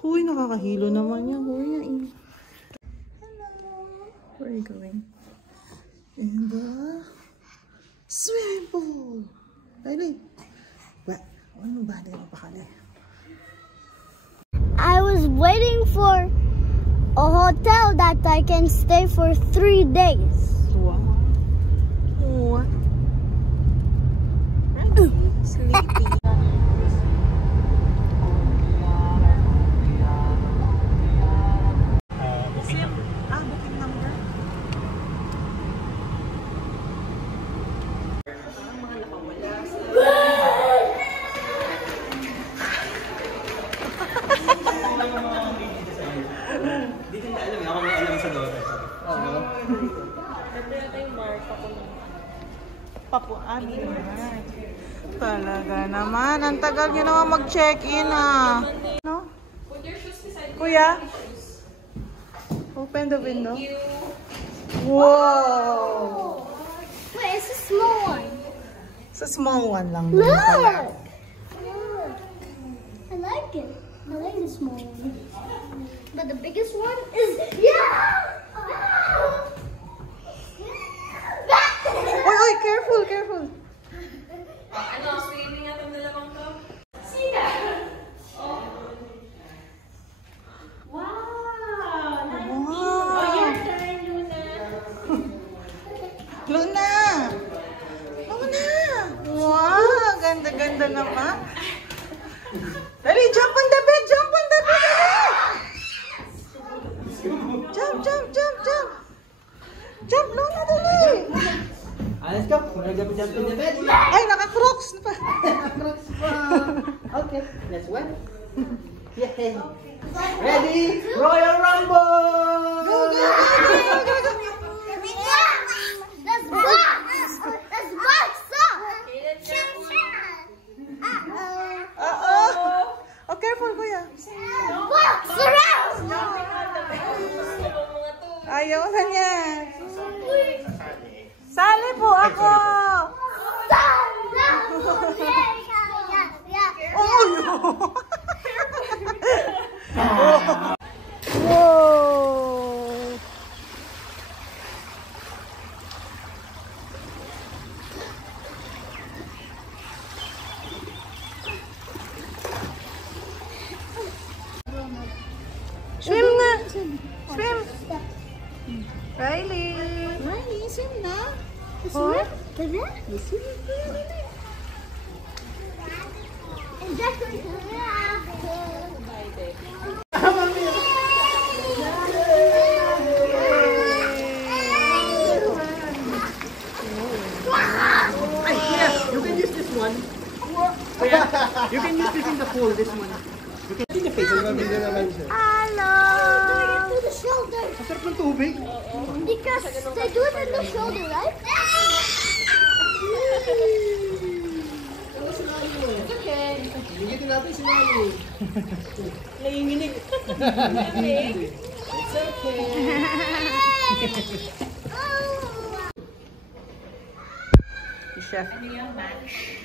Huy, nakakahilo naman yan. Huy, yan. Hello. Where are you going? In the swimming pool. Riley. What? Ano ba? Hindi mo pakali. I was waiting for a hotel that I can stay for 3 days. Wow. What? Sleepy. Booking number. Dito na alam, ako may alam sa loob. Talaga naman. Ang tagal nyo naman mag-check-in no? Kuya? Open the window. Wow! Wait, it's a small one. It's a small one lang. Look! I like it. I like the small one. But the biggest one is... Oy, oy! Careful, careful! Ano, swimming at ang dalawang to? Luna! Luna! Wow! Ganda-ganda naman. Dali, jump on the bed! Jump on the bed! Dali! Jump, jump, jump, jump! Jump, Luna, dali! Let's go. We're gonna jump in the bed. Ay, naka-crocs pa! Crocs pa. Okay, let's went. Yeah. Ready? Royal Rumble! Go, go, go, go, go, go, go! That's box! That's box! Oh, careful, kuya. Box around! Ayaw na niya. Sali po ako! Oh, no! Whoa! Swim na! Swim! Riley! Riley, swim na. Oh? You can use this one. You can use this in the pool, this one. You can see the face. Hello! To the shoulder. Masarap ng tubig. Because they do it in the shoulder, right? It's okay. Bigyan natin si Mami. Nanginginig. It's okay. Chef. Ano yung match?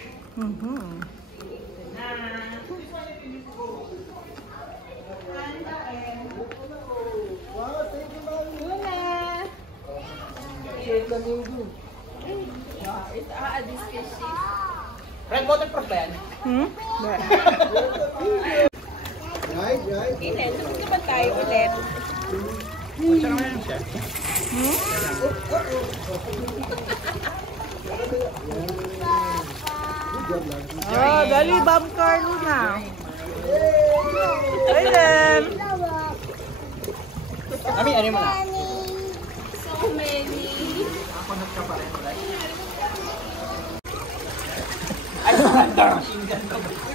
Red waterproof ba yan? Right. Inen, tapos naman tayo ulit. Saan naman yan, chef? Oh, dali, Bob Carlo na. Hi, then. Ami, ano mo na? So many. Ako nagka pa rin, right? I surrender!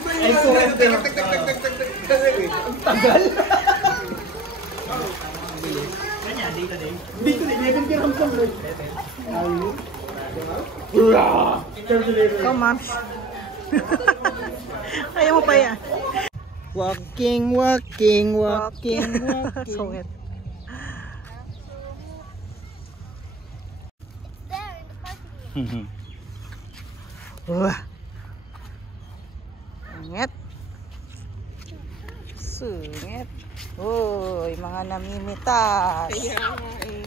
I surrender! Ang tagal! Kanya, dito din. Dito din, 11 grams lang, bro. Go, Moms. Ayaw mo pa yan. Walking. So it. There in the parking lot. Angit. Sungit. Uy, mga namimitas. Kaya nga eh.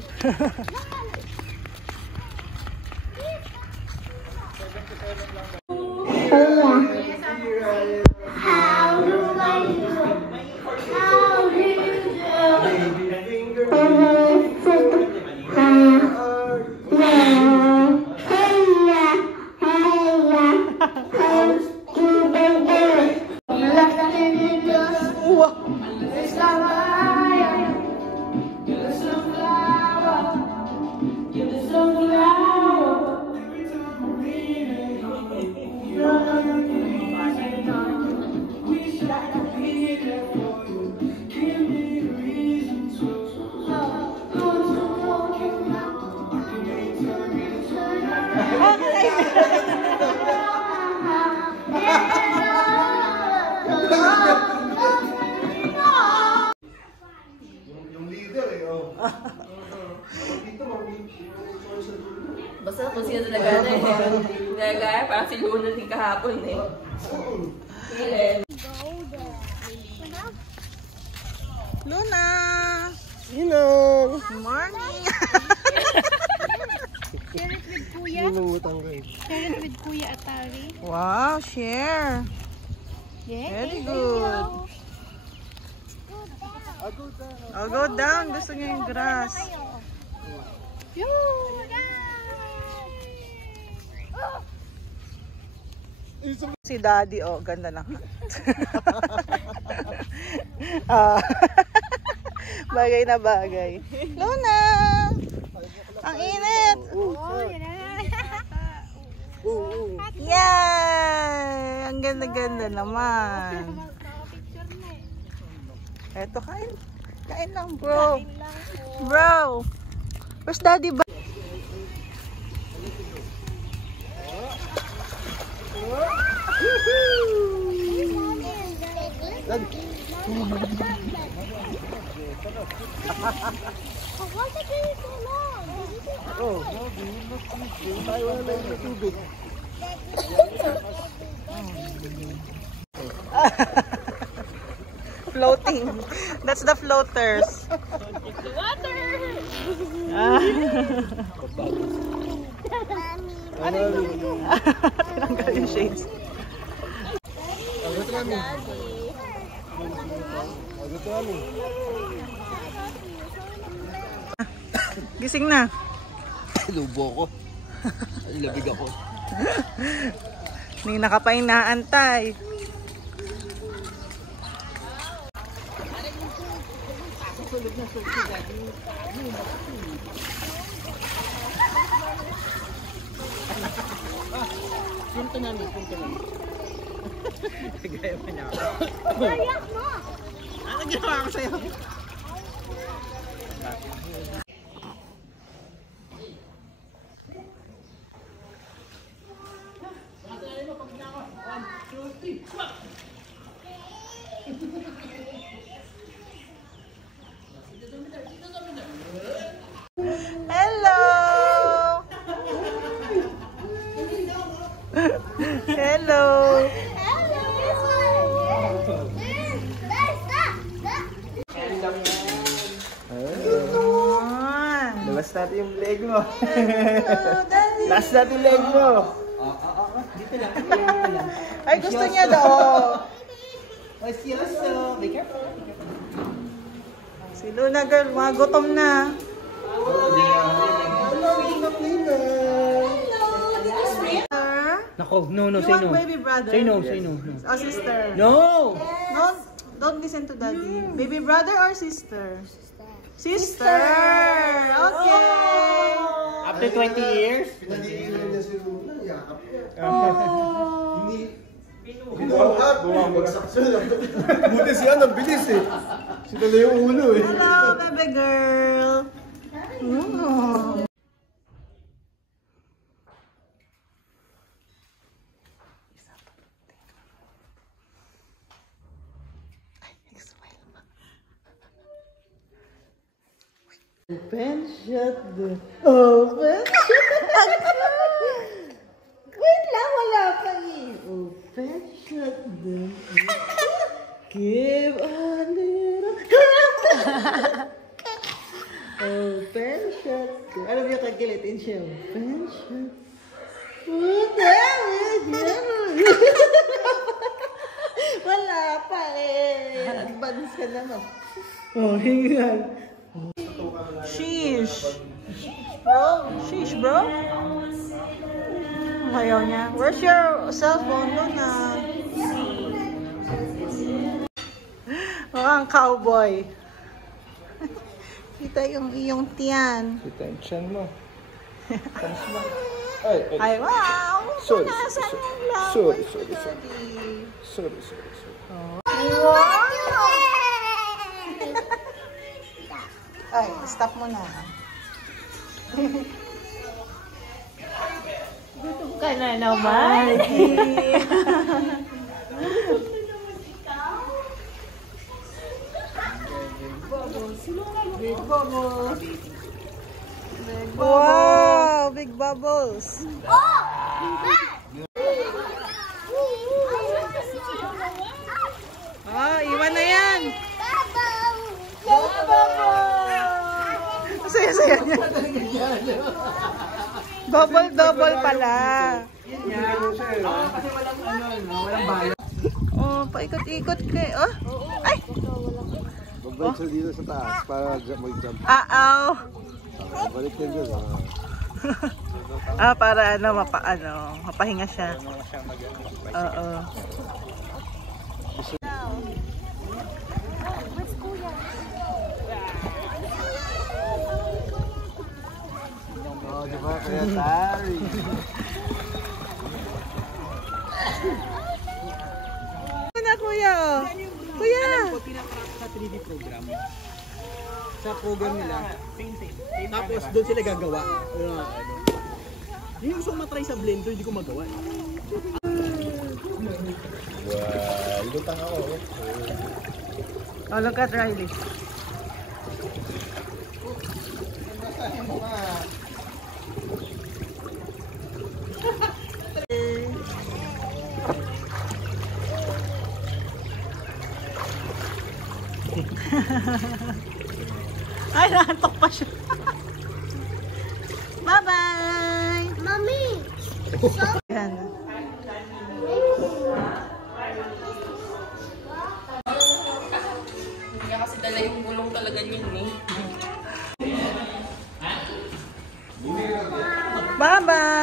Basta kung sino talaga na eh. Nagaya, parang si Luna din kahapon eh. Luna! Hello! Morning! Share it with Kuya. Share it with Kuya Atari. Wow, share! Yeah, Very good. I'll go down. Gusto niya yung grass. Si Daddy, oh, ganda ng hat. Ah, bagay na bagay. Luna! Ang init! Yay! Ang ganda-ganda naman. Eto, kain. Kain lang, bro. Bro! Where's Daddy ba? Why is it taking so long? Oh, tayo na tayo sa tubig. Floating. That's the floaters. The water! Tinanggal yung shades. Agad namin. Agad namin. Gising na. Lubo ako. Labig ako. May nakapain na antay. Punta namin. Gaya pa niya ako. Kaya mo! Ano ginawa ko sa'yo? Hello! Hello! Labas natin yung leg mo. Daddy! Last natin yung leg mo. Dito lang. Ay, gusto niya daw. Oh, seryoso. Be careful. Si Luna girl, mga gutom na. Nako, no, You say want no. baby brother? Say no, say no. Oh, sister. No! No, don't listen to daddy. Baby brother or sister? Sister! Okay! After 20 years? Pinag-iilan niya si Luna, yakap niya. Oh! Bumabagsak siya. Buti siya, nabilis eh. Sila na yung ulo eh. Hello, baby girl! Mm. Open, shut the... Open, shut the... Wait lang, wala pa eh. Open, shut the... Give on tagilitin siya. Friendship. Wala pa eh. Advance ka naman. Oh, hingal. Sheesh. Bro? Sheesh, bro? Ayaw niya. Where's your cellphone? Doon na. Mukhang cowboy. Kita yung iyong tiyan. Kita yung tiyan mo. Tamis mo. Ay, wow! Sorry. Punasan yung lang. Sorry. Sorry. Wow! Ay, stop mo na. Gutom ka na naman. Big bubbles. Wow, big bubbles. Oh, iwan na yan. Saya-saya niya. Double pala. Kasi walang bayan. Oh, paikot-ikot kay. Oh. Ay. Magbalik siya dito sa taas para mag-jump. Balik din dyan. Para mapahinga siya. Oo. Oh, diba? Kaya sorry. Ano na, kuya? Kuya! Sa 3D program. Sa program nila. Tapos doon sila gagawa. Yung gusto matry sa Blender, hindi ko magawa. Wow, lutang ako. Oh, look at Riley. Ay, naantok pa siya. Bye-bye! Mommy! Yan. Hindi niya kasi dala yung gulong talaga niyan eh. Bye-bye!